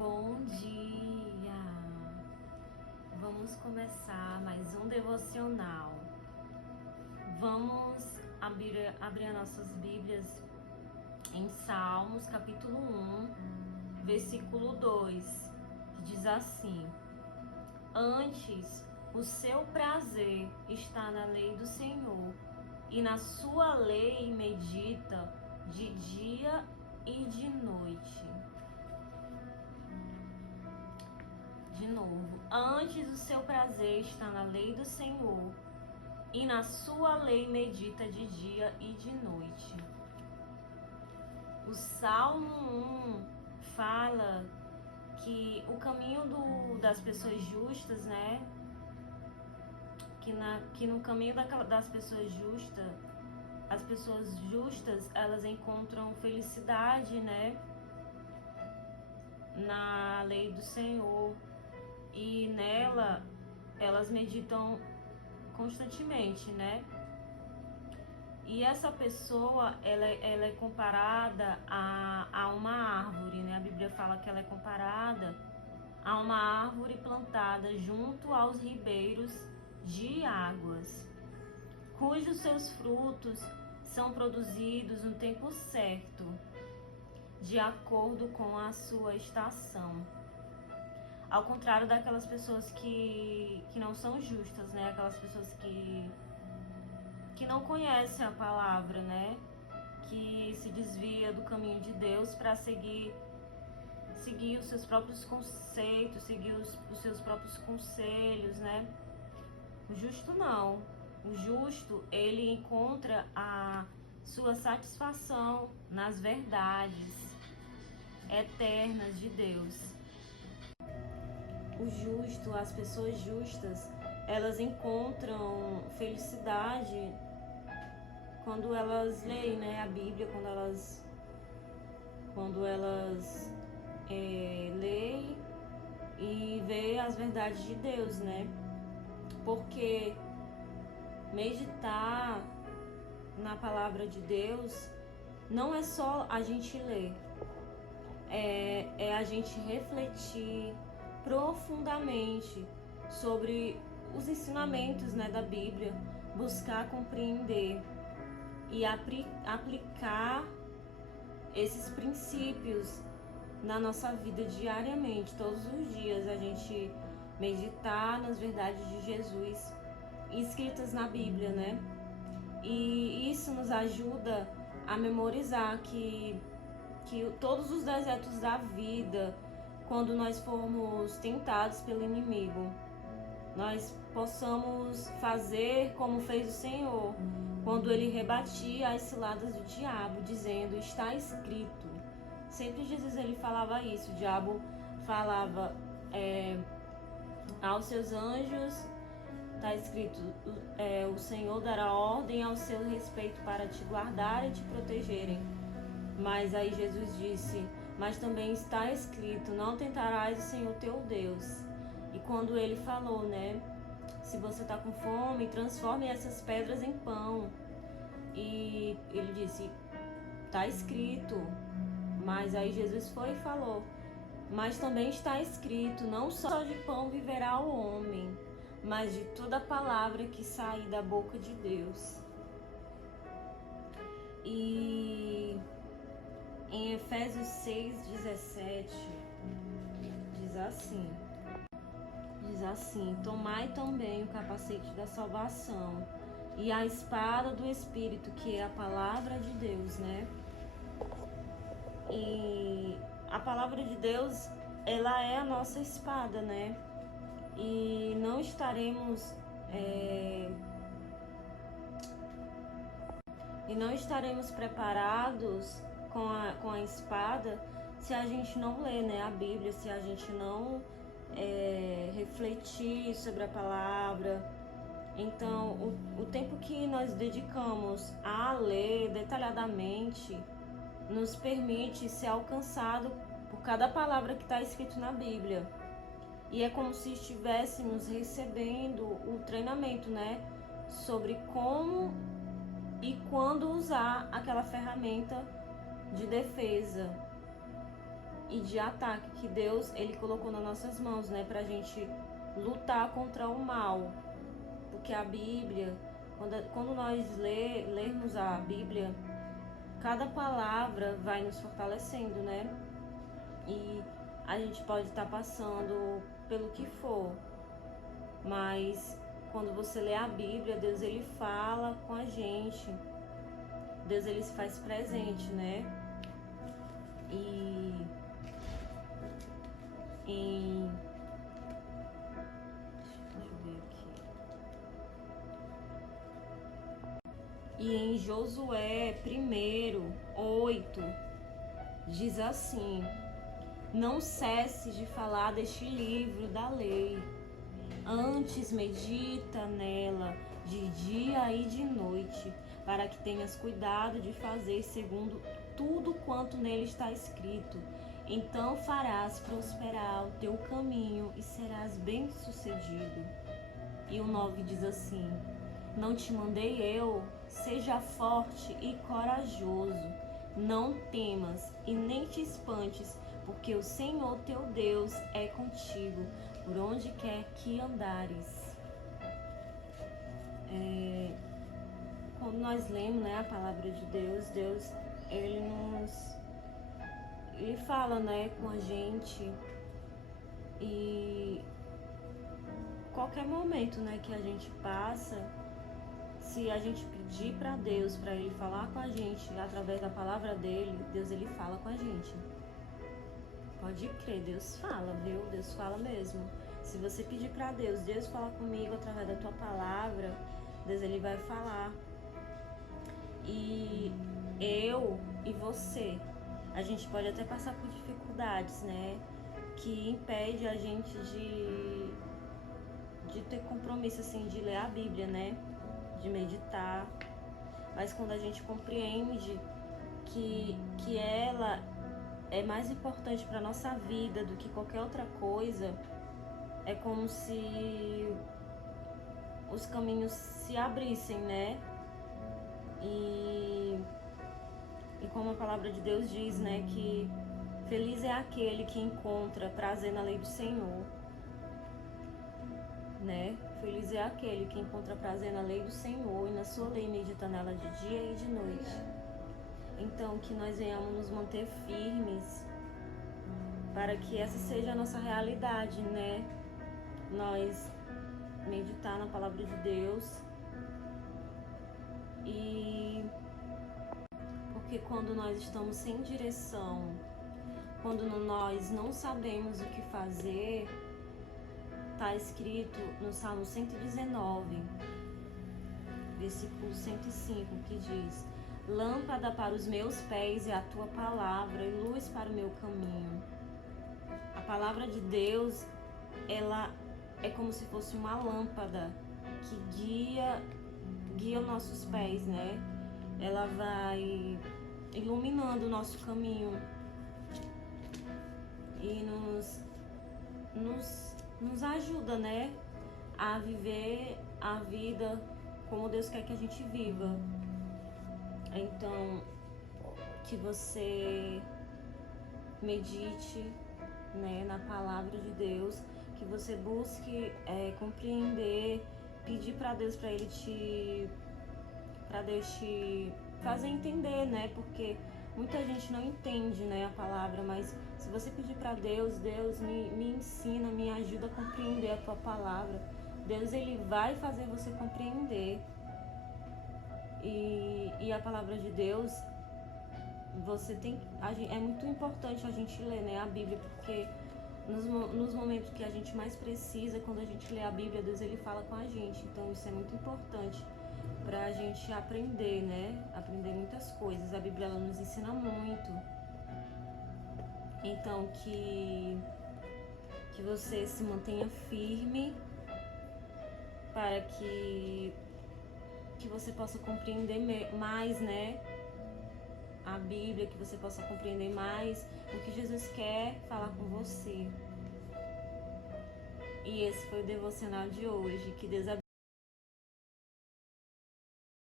Bom dia! Vamos começar mais um devocional. Vamos abrir as nossas Bíblias em Salmos, capítulo 1, versículo 2, que diz assim: Antes, o seu prazer está na lei do Senhor, e na sua lei medita de dia e de noite. De novo, antes o seu prazer está na lei do Senhor, e na sua lei medita de dia e de noite. O Salmo 1 fala que o caminho das pessoas justas, né? Que no caminho das pessoas justas, as pessoas justas, elas encontram felicidade, né? Na lei do Senhor. E nela elas meditam constantemente, né? E essa pessoa, ela é comparada a uma árvore, né? A Bíblia fala que ela é comparada a uma árvore plantada junto aos ribeiros de águas, cujos seus frutos são produzidos no tempo certo, de acordo com a sua estação. Ao contrário daquelas pessoas que não são justas, né? Aquelas pessoas que não conhecem a palavra, né? Que se desvia do caminho de Deus para seguir os seus próprios conceitos, seguir os seus próprios conselhos, né? O justo não. O justo, ele encontra a sua satisfação nas verdades eternas de Deus. O justo, as pessoas justas, elas encontram felicidade quando elas leem, né, a Bíblia, quando elas leem e vê as verdades de Deus, né? Porque meditar na palavra de Deus não é só a gente ler, é a gente refletir profundamente sobre os ensinamentos, né, da Bíblia, buscar compreender e aplicar esses princípios na nossa vida diariamente, todos os dias, a gente meditar nas verdades de Jesus escritas na Bíblia, né? E isso nos ajuda a memorizar que todos os desertos da vida, quando nós formos tentados pelo inimigo, nós possamos fazer como fez o Senhor, quando ele rebatia as ciladas do diabo, dizendo: está escrito. Sempre Jesus ele falava isso. O diabo falava aos seus anjos, está escrito, o Senhor dará ordem ao seu respeito para te guardar e te protegerem. Mas aí Jesus disse: mas também está escrito, não tentarás o Senhor teu Deus. E quando ele falou, né, se você está com fome, transforme essas pedras em pão. E ele disse, está escrito. Mas aí Jesus foi e falou, mas também está escrito, não só de pão viverá o homem, mas de toda palavra que sair da boca de Deus. E em Efésios 6:17 diz assim: tomai também o capacete da salvação e a espada do Espírito, que é a palavra de Deus, né? E a palavra de Deus, ela é a nossa espada, né? E não estaremos preparados com a espada se a gente não ler, né, a Bíblia, se a gente não refletir sobre a palavra. Então, o tempo que nós dedicamos a ler detalhadamente nos permite ser alcançado por cada palavra que está escrito na Bíblia. E é como se estivéssemos recebendo o treinamento, né, sobre como e quando usar aquela ferramenta de defesa. e de ataque que Deus ele colocou nas nossas mãos, né, pra gente lutar contra o mal. Porque a Bíblia, quando nós lermos a Bíblia, cada palavra vai nos fortalecendo, né? E a gente pode estar passando pelo que for, mas quando você lê a Bíblia, Deus ele fala com a gente, Deus ele se faz presente, né? E em deixa eu ver aqui. E em Josué 1:8 diz assim: não cesse de falar deste livro da lei, antes medita nela de dia e de noite, para que tenhas cuidado de fazer segundo tudo quanto nele está escrito. Então farás prosperar o teu caminho e serás bem-sucedido. E o 9 diz assim: não te mandei eu? Seja forte e corajoso. Não temas e nem te espantes, porque o Senhor teu Deus é contigo, por onde quer que andares. Quando nós lemos, né, a palavra de Deus, Deus ele fala, né, com a gente, e qualquer momento, né, que a gente passa, se a gente pedir para Deus, para ele falar com a gente através da palavra dele, Deus ele fala com a gente. Pode crer, Deus fala, viu? Deus fala mesmo. Se você pedir para Deus, Deus fala comigo através da tua palavra, Deus ele vai falar. E eu e você, a gente pode até passar por dificuldades, né? Que impede a gente de ter compromisso, assim, de ler a Bíblia, né? De meditar. Mas quando a gente compreende que ela é mais importante para nossa vida do que qualquer outra coisa, é como se os caminhos se abrissem, né? E como a palavra de Deus diz, né, que feliz é aquele que encontra prazer na lei do Senhor, né? Feliz é aquele que encontra prazer na lei do Senhor e na sua lei medita nela de dia e de noite. Então, que nós venhamos nos manter firmes para que essa seja a nossa realidade, né? Nós meditar na palavra de Deus. E porque quando nós estamos sem direção, quando nós não sabemos o que fazer, está escrito no Salmo 119, versículo 105, que diz: lâmpada para os meus pés é a tua palavra e luz para o meu caminho. A palavra de Deus, ela é como se fosse uma lâmpada que guia os nossos pés, né? Ela vai iluminando o nosso caminho e nos ajuda, né? A viver a vida como Deus quer que a gente viva. Então, que você medite, né, na palavra de Deus, que você busque compreender, pedir para Deus, para Deus te fazer entender, né? Porque muita gente não entende, né, a palavra, mas se você pedir para Deus, Deus me ensina, me ajuda a compreender a tua palavra, Deus ele vai fazer você compreender. E a palavra de Deus, é muito importante a gente ler, né, a Bíblia, porque nos momentos que a gente mais precisa, quando a gente lê a Bíblia, Deus ele fala com a gente. Então isso é muito importante pra gente aprender, né? Aprender muitas coisas. A Bíblia ela nos ensina muito. Então que você se mantenha firme para que você possa compreender mais, né? A Bíblia, que você possa compreender mais o que Jesus quer falar com você. E esse foi o devocional de hoje. Que Deus abençoe.